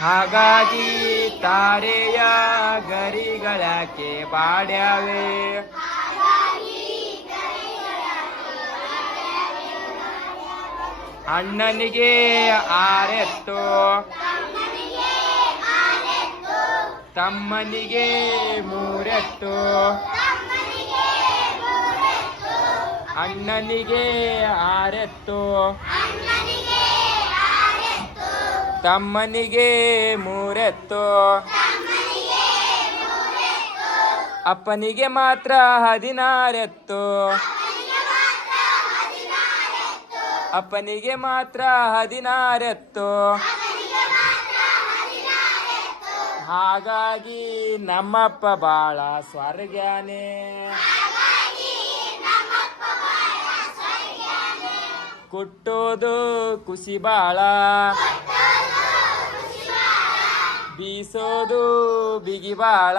ಹಾಗಾಗಿ ತಾರೆಯ ಗರಿಗಳಕ್ಕೆ ಬಾಡ್ಯಾವೆ ಅಣ್ಣನಿಗೆ ಆರೆತ್ತು. ತಮ್ಮನಿಗೆ ಮೂರೆತ್ತು. ಅಣ್ಣನಿಗೆ ಆರೆತ್ತು. ತಮ್ಮನಿಗೆ ಮೂರೆತ್ತು. ಅಪ್ಪನಿಗೆ ಮಾತ್ರ ಹದಿನಾರೆತ್ತು. ಅಪ್ಪನಿಗೆ ಮಾತ್ರ ಹದಿನಾರೆತ್ತು. ಹಾಗಾಗಿ ನಮ್ಮಪ್ಪ ಬಾಳ ಸ್ವರ್ಗ್ಯಾನೆ. ಕುಟ್ಟೋದು ಕುಸಿ ಬಾಳ. ಬೀಸೋದು ಬಿಗಿ ಬಾಳ.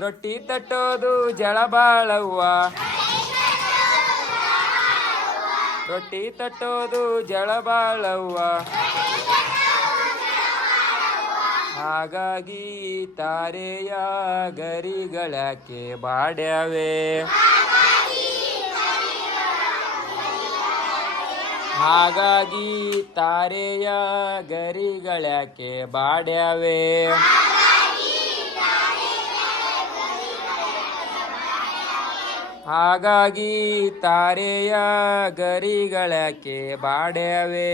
ರೊಟ್ಟಿ ತಟ್ಟೋದು ಜಳ ಬಾಳವ್ವ. ರೊಟ್ಟಿ ತಟ್ಟೋದು ಜಳ ಬಾಳವ್ವ. ಹಾಗಾಗಿ ತಾರೆಯ ಗರಿಗಳಕ್ಕೆ ಬಾಡ್ಯಾವೆ. ಹಾಗಾಗಿ ತಾರೆಯ ಗರಿಗಳಕ್ಕೆ ಬಾಡ್ಯಾವೆ. ಹಾಗಾಗಿ ತಾರೆಯ ಗರಿಗಳಕ್ಕೆ ಬಾಡ್ಯಾವೆ.